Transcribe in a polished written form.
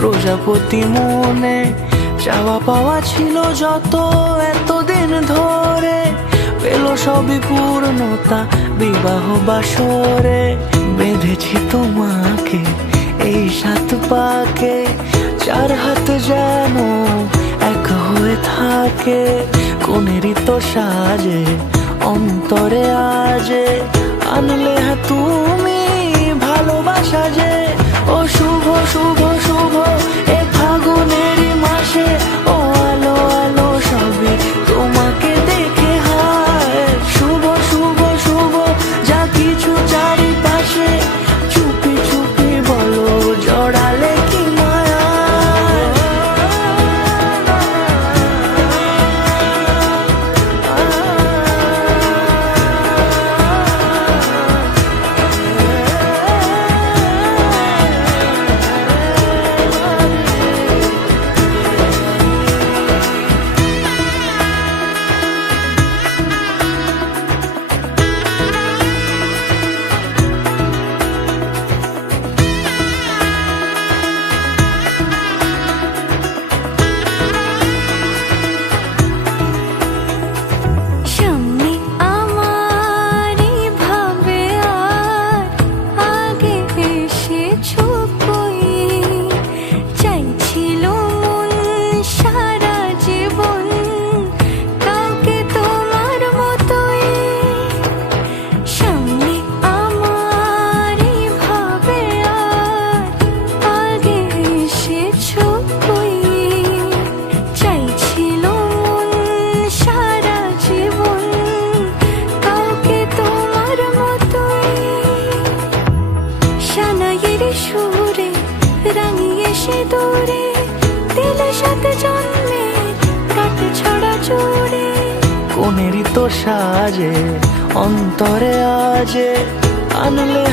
প্রজাপতি মনে চাওয়া পাওয়া ছিল যত এতদিন ধরে, পেল সবই পূর্ণতা বিবাহ বাসরে। বেঁধেছি তোমাকে এই 7 পাকে, 4 হাত যেন এক হয়ে থাকে। কোনেরই তো সাজে অন্তরে আজে, আনলে তুমি ভালোবাসা যে। ও শুভ শুভ শুভ এ ফাগুনেরই মাসে, ও আলো আলো সবই তোমাকে দেখে হায়। শুভ শুভ শুভ যা কিছু চারিপাশে, চুপি চুপি বলো জড়ালে কি মায়া। সুরে রাঙিয়ে সে দূরে দিলে 7 জন্মে রাত ছড়া জোরে। কোনেরই তো সাজে অন্তরে আজে, আনলে